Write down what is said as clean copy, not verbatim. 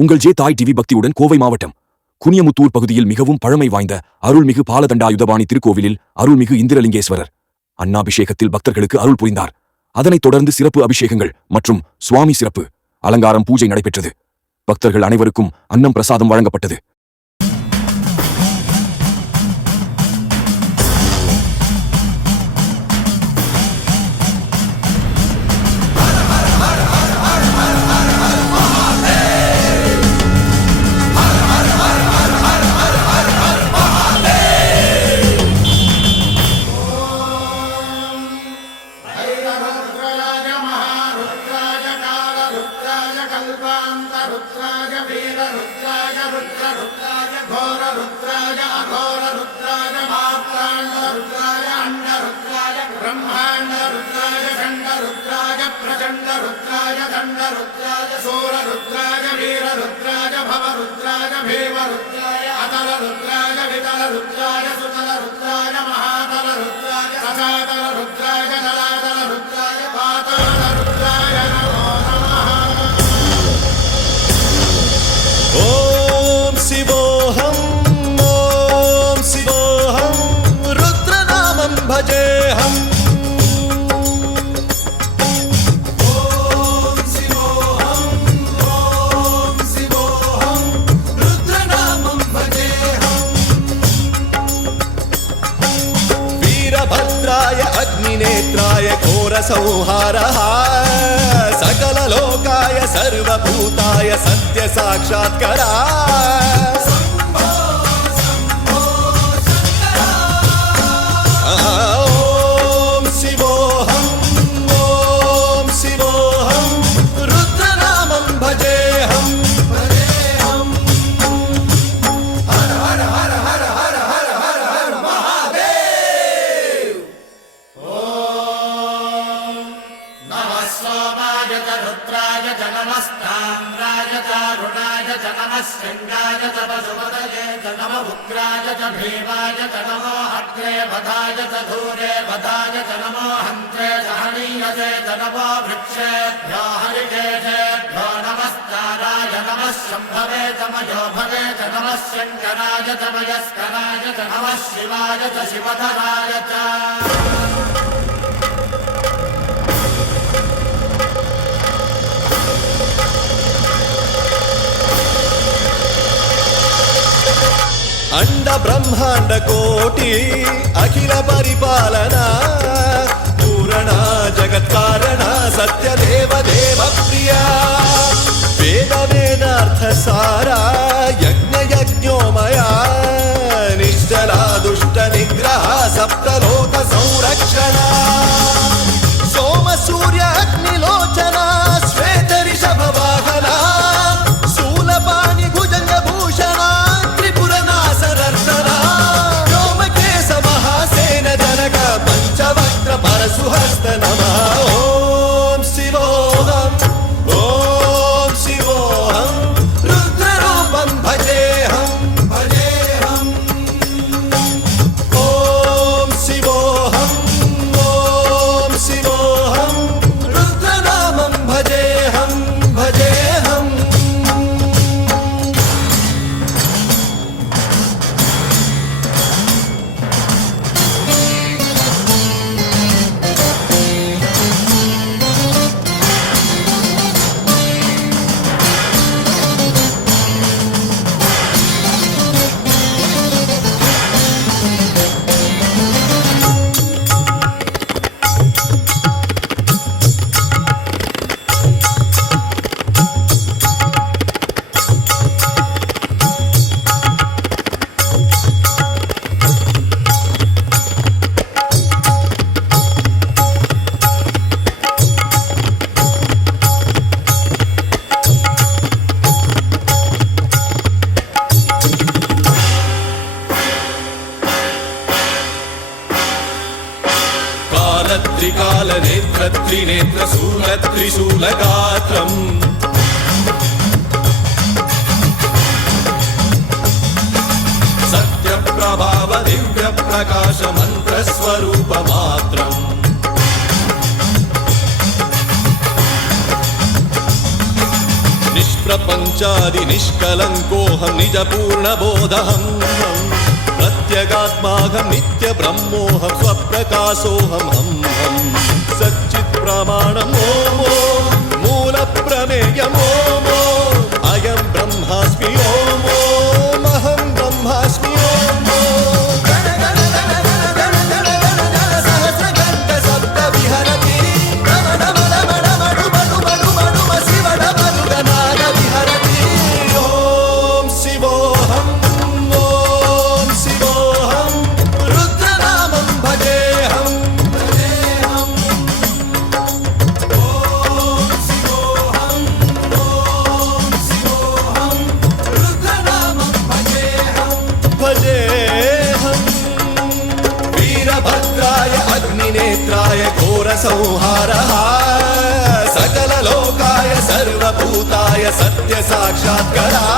உங்கள் ஜே தாய் டிவி பக்தியுடன் கோவை மாவட்டம் குனியமுத்தூர் பகுதியில் மிகவும் பழமை வாய்ந்த அருள்மிகு பாலதண்டாயுதபாணி திருக்கோவிலில் அருள்மிகு இந்திரலிங்கேஸ்வரர் அன்னாபிஷேகத்தில் பக்தர்களுக்கு அருள் புரிந்தார். அதனைத் தொடர்ந்து சிறப்பு அபிஷேகங்கள் மற்றும் சுவாமி சிறப்பு அலங்காரம் பூஜை நடைபெற்றது. பக்தர்கள் அனைவருக்கும் அன்னம் பிரசாதம் வழங்கப்பட்டது. रुद्राय वीर रुद्राय रुद्र रुद्राय घोर रुद्राय अघोर रुद्राय मात्रांड रुद्राय अंड रुद्राय ब्रह्मांड रुद्राय खंड रुद्राय प्रचंड रुद्राय दंड रुद्राय सूर रुद्राय वीर रुद्राय भव रुद्राय भीम रुद्राय अतल रुद्राय वितल रुद्राय सुतल रुद्राय महातल रुद्राय सदातल रुद्राय जलातल रुद्राय पाताल रुद्राय नमो नमः। ओम शिवोऽहं रुद्रनामं भजेऽहम्। ओम शिवोऽहं रुद्रनामं भजेऽहम्। वीरभद्राय अग्निनेत्राय घोरसंहारः सकललोकाय सर्वभूताय सत्य साक्षात्करा। ओम शिवोऽहं रुद्रनामं भजेऽहम्। हर हर हर हर हर हर हर हर महादेव। ओम नमः सोमाय च रुद्राय च नमस्ताम्राय च अरुणाय च नमः शृङ्गाय च पशुपतये च नमः उग्राय च भीमाय च नमो अग्रे वधाय च धूरे वधाय च नमो हन्त्रे च हनीयसे च नमो वृक्षेभ्यो हरिकेशेभ्यो नमस्काराय नमः शम्भवे च मयोभवे च नमः शङ्कराय च मयस्कराय च नमः शिवाय च शिवधराय च। अंड ब्रह्मांड कोटि अखिल परिपालना पूरणा जगत्कारणा सत्यदेव देव प्रिया वेद वेदार्थ सारा यज्ञ यज्ञोमया निश्चला दुष्ट निग्रह सप्तलोक संरक्षणा सोम सूर्य अग्निलोचना श्वेत ऋषभ वाहना शूलपाणि भुजंग भूषणा परशुहस्त नमः। ओम शिवोऽहं रुद्ररूपं भजेऽहम्। ओम शिवोऽहं रुद्रनामं भजेऽहम्। त्रिकाल नेत्र त्रिनेत्र शूल त्रिशूलगात्रम् सत्य प्रभाव दिव्य प्रकाश मंत्र स्वरूप मात्रम् प्रपञ्चादि निष्कलङ्कोऽहं निजपूर्णबोधहं प्रत्यगात्माहं नित्यब्रह्मोऽहं स्वप्रकाशोऽहं सच्चित्प्रमाणम् ॐ मूलप्रमेयम् ॐ अयं ब्रह्मास्मि ॐ अहं ब्रह्मास्मि नेत्राय घोरसंहारः सकललोकाय सर्वभूताय सत्यसाक्षात्कारः